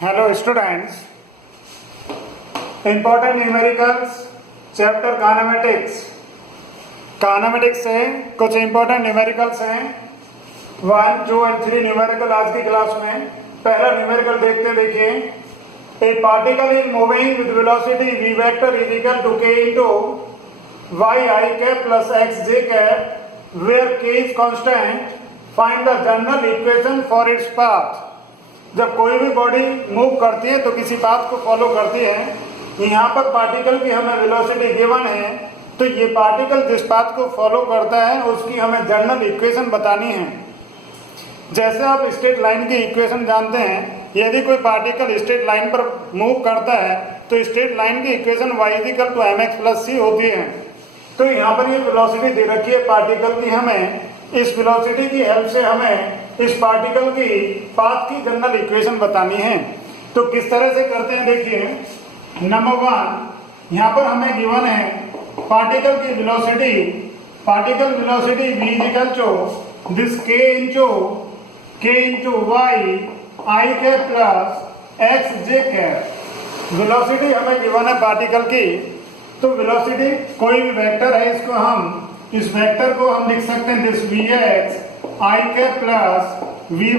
Hello students, important numericals chapter kinematics. Kinematics से कुछ important numericals हैं 1, 2 और 3 न्यूमेरिकल आज की क्लास में। पहला न्यूमेरिकल देखते देखिए। A particle is moving with velocity v vector is equal to k into y I cap plus x j cap where k is constant. Find the general equation for its path. जब कोई भी body move करती है तो किसी path को follow करती है। यहाँ पर पार्टिकल की हमें वेलोसिटी गिवन है, तो ये पार्टिकल जिस पाथ को फॉलो करता है उसकी हमें जनरल इक्वेशन बतानी है। जैसे आप स्ट्रेट लाइन की इक्वेशन जानते हैं, यदि कोई पार्टिकल स्ट्रेट लाइन पर मूव करता है तो स्ट्रेट लाइन की equation y equal to mx plus c होती है। तो यहाँ पर ये वेलोसिटी दे रखी है पार्टिकल की, हमें इस वेलोसिटी की हेल्प से हमें इस पार्टिकल की पाथ की जनरल इक्वेशन बतानी है। तो किस तरह से करते हैं देखिए। नंबर 1, यहाँ पर हमें गिवन है पार्टिकल की velocity v equal to this k into y I cap plus x j cap. Velocity हमें गिवन है पार्टिकल की, तो वेलोसिटी कोई भी वेक्टर है, इस वेक्टर को हम लिख सकते हैं this vx I cap plus vy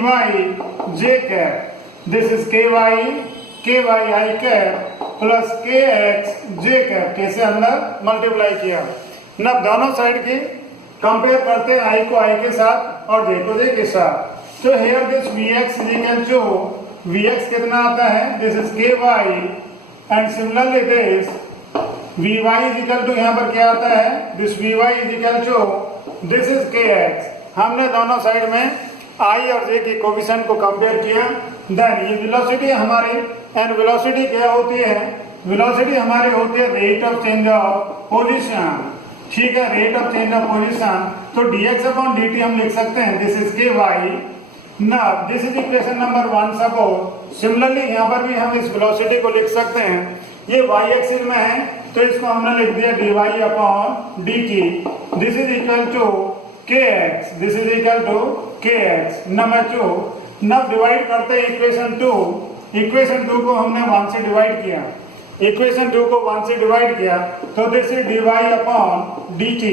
j cap. This is ky I cap plus kx j cap. कैसे अंदर मल्टीप्लाई किया। अब दोनों साइड की कंपेयर करते हैं, i को i के साथ और j को j के साथ। तो here this vx is equal to vx कितना आता है, this is ky and similarly this vy is equal to यहाँ पर क्या आता है, this vy is equal to this is kx। हमने दोनों साइड में i और j के कोफिशिएंट को कंपेयर किया। देन ये वेलोसिटी हमारी, एंड वेलोसिटी क्या होती है, वेलोसिटी हमारी होती है rate of change of position. ठीक है, rate of change of position. तो dx अपॉन dt हम लिख सकते हैं this is ky। Now this is equation number 1। Suppose similarly यहाँ पर भी हम इस वेलोसिटी को लिख सकते हैं। ये y एक्सिस में है तो इसको हमने लिख दिया dy upon dt। This is equal to kx, this is equal to kx। Number 2, नब डिवाइड करते हैं इक्वेशन 2। इक्वेशन 2 को हमने 1 से डिवाइड किया, इक्वेशन 2 को 1 से डिवाइड किया तो this is dy upon dt,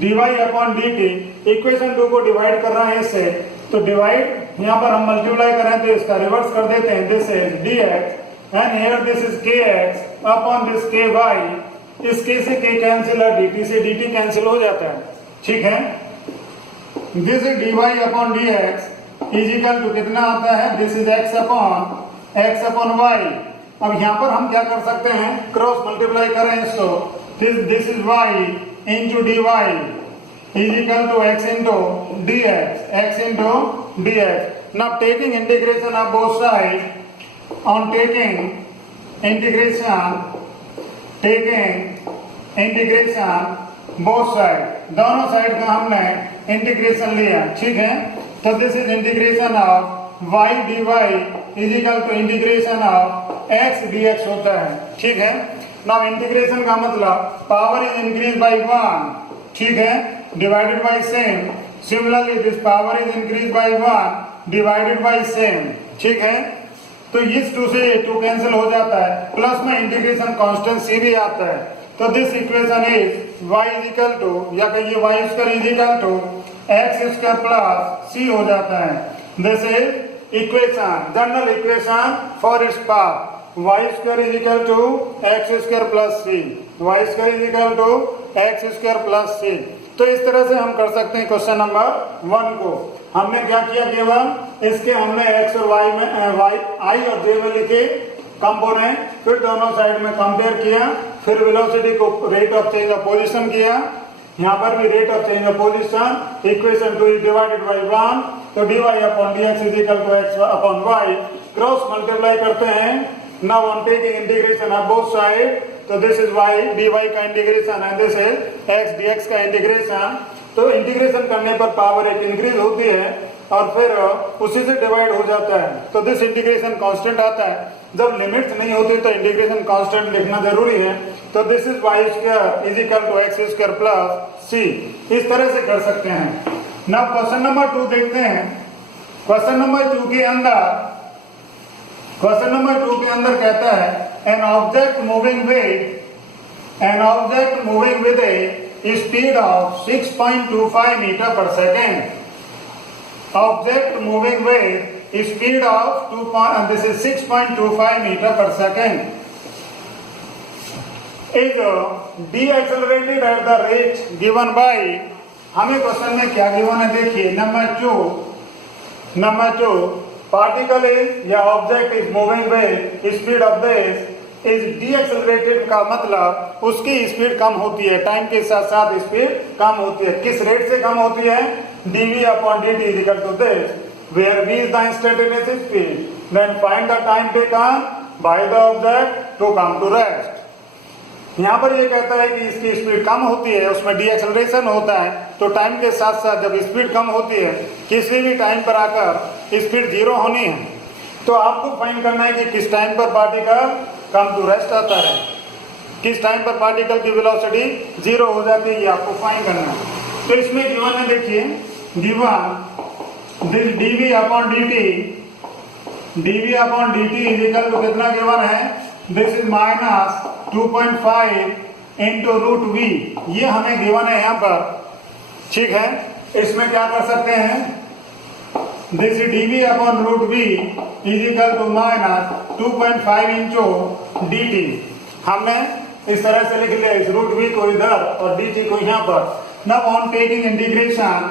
dy upon dt। Equation 2 को डिवाइड कर रहा है इससे, तो डिवाइड यहाँ पर हम मल्टीप्लाई करें तो इसका रिवर्स कर देते हैं, this is dx and here this is kx upon this ky। इस k से k कैंसिल और dt से dt कैंसिल हो जाता है। ठीक है, this is dy upon dx is equal to कितना आता है, this is x upon y। अब यहाँ पर हम क्या कर सकते हैं, क्रॉस मल्टीप्लाई करें इसको, this is y into dy is equal to x into dx। Now taking integration of both side, on taking integration both side, दोनों साइड का हमने इंटीग्रेशन लिया। ठीक है, तो this is integration of y dy is equal to integration of x dx होता है। ठीक है, नाउ इंटीग्रेशन का मतलब पावर इज इंक्रीज बाय 1। ठीक है, divided by same. Similarly this power is increase by 1 divided by same. ठीक है, तो इस 2 से 2 कैंसिल हो जाता है, प्लस में इंटीग्रेशन कांस्टेंट c भी आता है। तो this equation is y is equal to, या कहिए y square is equal to x square plus c हो जाता है। This is equation, general equation for its path. y square is equal to x square plus c, y square is equal to x square plus c। तो इस तरह से हम कर सकते हैं क्वेश्चन नंबर 1 को। हमने क्या किया, केवल इसके हमने x और y में i और j में लिखे कंपोनेंट, फिर दोनों साइड में कंपेयर किया, फिर वेलोसिटी को rate of change of position किया। यहाँ पर भी rate of change of position, equation 2 is divided by 1, तो dy upon dx is equal to x upon y। Cross multiply करते हैं। Now on taking integration of both side, तो this is y dy का integration and this is x dx का integration. तो integration करने पर power एक increase होती है और फिर उसी से डिवाइड हो जाता है, तो दिस इंटीग्रेशन कांस्टेंट आता है। जब लिमिट्स नहीं होती तो इंटीग्रेशन कांस्टेंट लिखना जरूरी है। तो this is y square is equal to x square plus c। इस तरह से कर सकते हैं। नाउ क्वेश्चन नंबर 2 देखते हैं। क्वेश्चन नंबर 2 के अंदर क्वेश्चन नंबर 2 के अंदर कहता है an object moving with a speed of 6.25 metre per second, object moving with speed of 6.25 metre per second is deaccelerated at the rate given by, हमें question में क्या गिवन है देखिए, नंबर टू पार्टिकल इज या object is moving with speed of this is deaccelerated का मतलब उसकी speed कम होती है, टाइम के साथ साथ स्पीड कम होती है। किस रेट से कम होती है? dv/dt is equal to this, where v is the instantaneous speed, then find the time taken by the object to come to rest। यहाँ पर ये कहता है कि इसकी स्पीड कम होती है, उसमें डीएक्सेलरेशन होता है, तो टाइम के साथ साथ जब स्पीड कम होती है किसी भी टाइम पर आकर स्पीड जीरो होनी है, तो आपको फाइंड करना है कि किस टाइम पर पार्टिकल कम टू रेस्ट आता है, किस टाइम पर पार्टिकल की वेलोसिटी जीरो हो जाती है, ये आपको फाइंड करना है। तो इसमें गिवन है देखिए, given this dv/dt is equal to कितना गिवन है, this is -2.5 into root v, ये हमें गिवन है यहाँ पर, ठीक है। इसमें क्या कर सकते हैं, दिस dv/रूट v is equal to -2.5 into dt, हमने इस तरह से लिख लिया, इस रूट वी को इधर और dt को यहाँ पर। Now on taking integration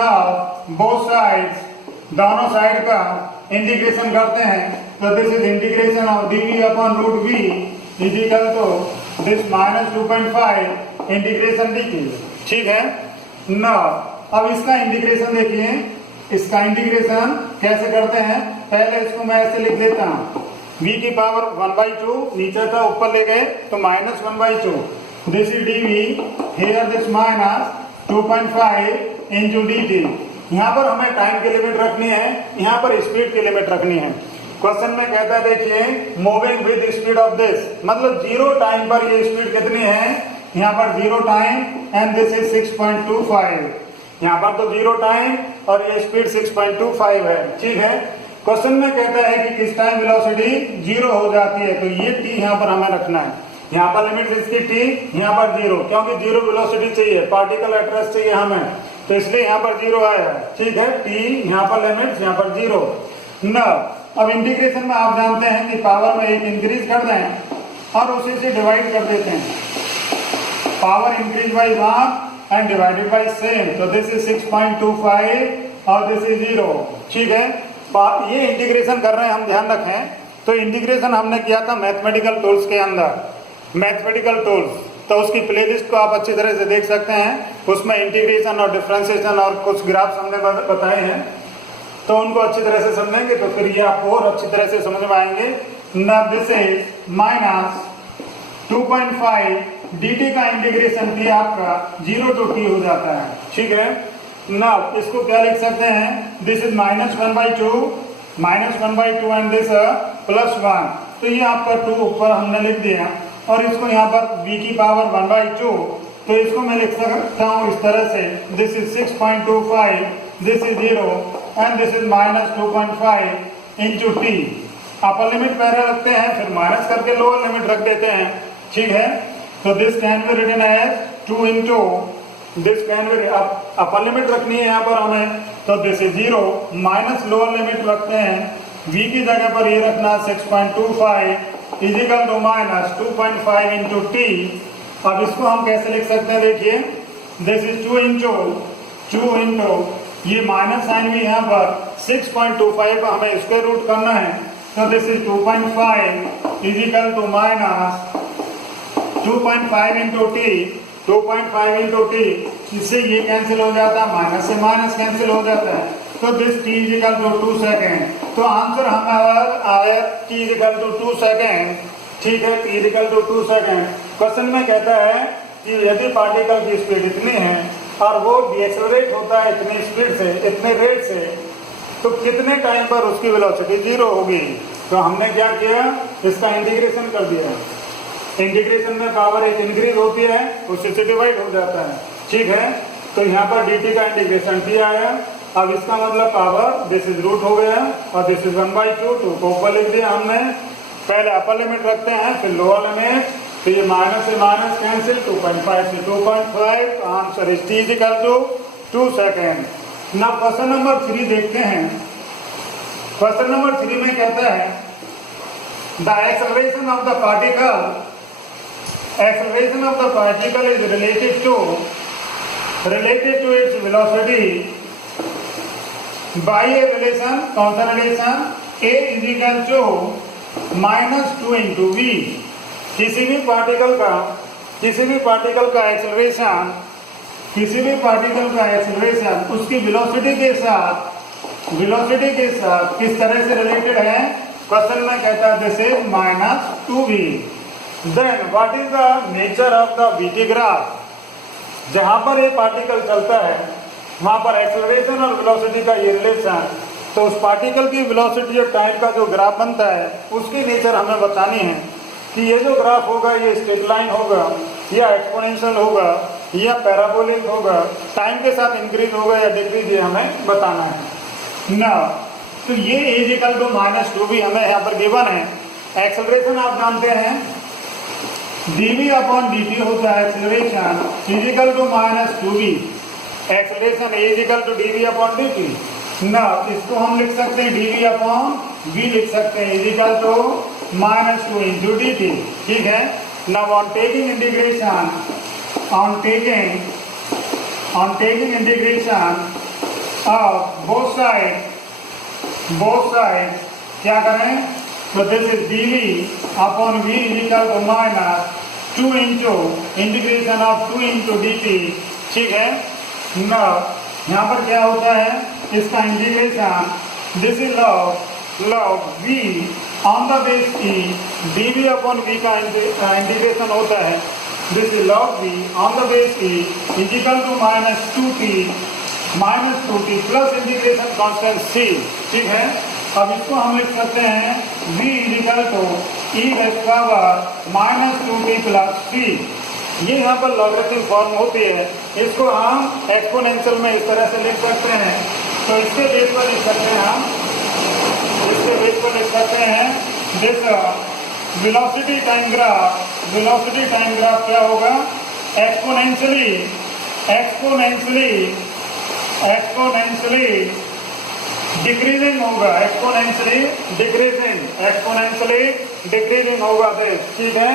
of both sides, दोनों साइड का इंटीग्रेशन करते हैं, तो दिस इज इंटीग्रेशन ऑफ dv/रूट v is equal to this -2.5 integration dt, ठीक है ना। अब इसका इंटीग्रेशन देखिए, इसका इंटीग्रेशन कैसे करते हैं, पहले इसको मैं ऐसे लिख देता हूं, v की पावर 1/2, नीचे था ऊपर ले गए तो -1/2, this is dv, here this -2.5 into dt। यहाँ पर हमें टाइम की लिमिट रखनी है, यहाँ पर स्पीड की लिमिट रखनी है। क्वेश्चन में कहता है देखिए, moving with speed of this, मतलब जीरो टाइम पर ये स्पीड कितनी है, यहाँ पर zero time and this is 6.25, यहाँ पर तो जीरो टाइम और ये स्पीड 6.25 है, ठीक है। क्वेश्चन में कहता है कि किस टाइम वेलोसिटी जीरो हो जाती है, तो ये t यहाँ पर हमें रखना है, यहाँ पर लिमिट इसकी t, यहाँ पर जीरो, क्योंकि जीरो वेलोसिटी चाहिए, पार्टिकल एट रेस्ट चाहिए हमें, तो इसलिए यहाँ पर जीरो आया है, ठीक है। t यहाँ पर लिमिट, यहाँ पर जीरो न। अब इंटीग्रेशन में आप जानते हैं कि पावर में एक इंक्रीज कर दें और उसी से डिवाइड कर देते हैं, power increase by 1 and divided by same, तो दिस इज 6.25 और दिस इज जीरो, ठीक है। ये इंटीग्रेशन कर रहे हैं हम, ध्यान रखें। तो इंटीग्रेशन हमने किया था मैथमेटिकल टूल्स के अंदर, मैथमेटिकल टूल्स, तो उसकी प्लेलिस्ट को आप अच्छी तरह से देख सकते हैं, उसमें इंटीग्रेशन और डिफरेंशिएशन और कुछ ग्राफ्स हमने बताए हैं, तो उनको अच्छी तरह से समझेंगे तो फिर ये आपको और अच्छी तरह से समझ में आएंगे। नाउ दिस इज -2.5 dt का इंटीग्रेशन भी आपका 0 to t हो जाता है, ठीक है। नाउ इसको क्या लिख सकते हैं, दिस इज -1/2 एंड दिस +1, तो ये आपका 2 ऊपर हमने लिख दिया, और इसको यहाँ पर v की पावर 1/2, तो इसको मैं लिख सकता हूँ इस तरह से, this is 6.25, this is 0 and this is -2.5 into t। Upper limit पहले रखते हैं, फिर माइनस करके लोअर लिमिट रख देते हैं, ठीक है। तो this can be written as 2 into this can be, upper limit रखनी है यहाँ पर हमें, तो this is 0 minus lower limit रखते हैं, v की जगह पर ये रखना 6.25 is equal to -2.5 into t। अब इसको हम कैसे लिख सकते हैं देखिए, दिस इज 2 इंटू ये माइनस साइन भी यहाँ पर 6.25 का हमें स्क्वायर रूट करना है, तो this is 2.5 is equal to -2.5 into t, 2.5 into t, इससे ये कैंसिल हो जाता है, माइनस से माइनस कैंसिल हो जाता है, तो this t is equal to 2 second. तो आंसर हमारा आया t is equal to 2 second, ठीक है, t is equal to 2 second. Question में कहता है कि यदि पार्टिकल की स्पीड इतनी है और वो डीएक्सेलरेट होता है इतनी स्पीड से, इतने रेट से, तो कितने टाइम पर उसकी वेलोसिटी जीरो होगी। तो हमने क्या किया, इसका इंटीग्रेशन कर दिया, इंटीग्रेशन में पावर एक इंक्रीज होती है, उसी से डिवाइड हो जाता है, ठीक है। तो यहाँ पर dt का इंटीग्रेशन t आया, अब इसका मतलब पावर दिस इज रूट हो गया और दिस इज 1/2, 2 को ऊपर लिख दिया हमने। पहले अपर लिमिट रखते हैं फिर लोअर लिमिट, तो ये माइनस से माइनस कैंसिल, 2.5 से 2.5, तो answer is t equal to 2 second. ना क्वेश्चन नंबर 3 देखते हैं। क्वेश्चन नंबर 3 में कहता है the acceleration of the particle is related to its velocity by a relation, कौन सा relation, a is equal to -2 into v। किसी भी पार्टिकल का एक्सेलरेशन उसकी वेलोसिटी के साथ किस तरह से रिलेटेड है। क्वेश्चन में कहता है this is -2v। Then what is the nature of the vt graph. जहां पर ये पार्टिकल चलता है वहां पर एक्सेलरेशन और वेलोसिटी का ये रिलेशन, तो उस पार्टिकल की वेलोसिटी और टाइम का जो ग्राफ बनता है उसकी नेचर हमें बतानी है कि ये जो ग्राफ होगा ये स्ट्रेट लाइन होगा या एक्सपोनेंशियल होगा या पैराबोलिक होगा, टाइम के साथ इंक्रीज होगा या डिक्रीज, ये हमें बताना है ना। तो ये इज इक्वल टू -2 भी हमें यहाँ पर गिवन है। एक्सेलरेशन आप जानते हैं dv/dt होता है acceleration is equal to -2v। Acceleration is equal to dv/dt ना, इसको हम लिख सकते हैं dv/v लिख सकते हैं is equal to -2 into dt। ठीक है। Now on taking integration of both side क्या करें, तो this is dv/v is equal to -2 into integration of 2 into dt। ठीक है ना। यहाँ पर क्या होता है, इसका integration this is log v on the base e, dv/v का इंटीग्रेशन होता है this is log v on the base e is equal to -2t plus integration constant c। ठीक है। अब इसको हम लिख सकते हैं v is equal to e -2t plus c। ये यहाँ पर लॉगरिथमिक फॉर्म होती है, इसको हम एक्सपोनेंशियल में इस तरह से लिख सकते हैं। तो इसके बेस पर लिख सकते हैं दिस वेलोसिटी टाइम ग्राफ क्या होगा, एक्सपोनेंशियली डिक्रीजिंग होगा, एक्सपोनेंशियली डिक्रीजिंग होगा। ठीक है।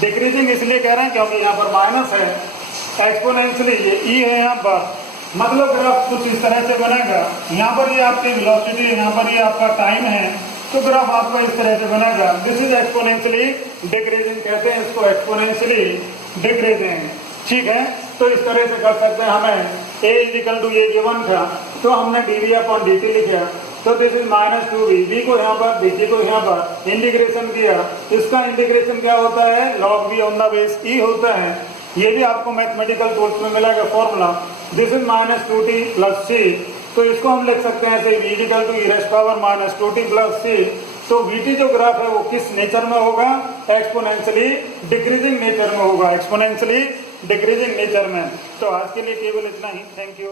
डिक्रीजिंग इसलिए कह रहे हैं क्योंकि यहाँ पर माइनस है, एक्सपोनेंशियली ये ई है यहाँ पर, मतलब ग्राफ कुछ इस तरह से बनेगा। यहाँ पर ये आपकी वेलोसिटी, यहाँ पर ये आपका टाइम है, तो ग्राफ आपका इस तरह से बनेगा। दिस इज एक्सपोनेंशियली डिक्रीजिंग, कहते हैं इसको एक्सपोनेंशियली डिक्रीजिंग। ठीक है। तो इस तरह से कर सकते हैं। हमें a इज इक्वल टू ये गिवन था, तो हमने dv/dt लिखा, तो दिस इज -2v, v को यहाँ पर dt को यहाँ पर इंटीग्रेशन किया। इसका इंटीग्रेशन क्या होता है, log v on the base e होता है। ये भी आपको मैथमेटिकल टूल्स में मिलेगा formula, this is -2t plus c। तो इसको हम लिख सकते हैं ऐसे v equal to e⁻−2t plus c। तो vt जो ग्राफ है वो किस नेचर में होगा, एक्सपोनेंशियली डिक्रीजिंग नेचर में होगा, एक्सपोनेंशियली डिक्रीजिंग नेचर में। तो आज के लिए केवल इतना ही। Thank you.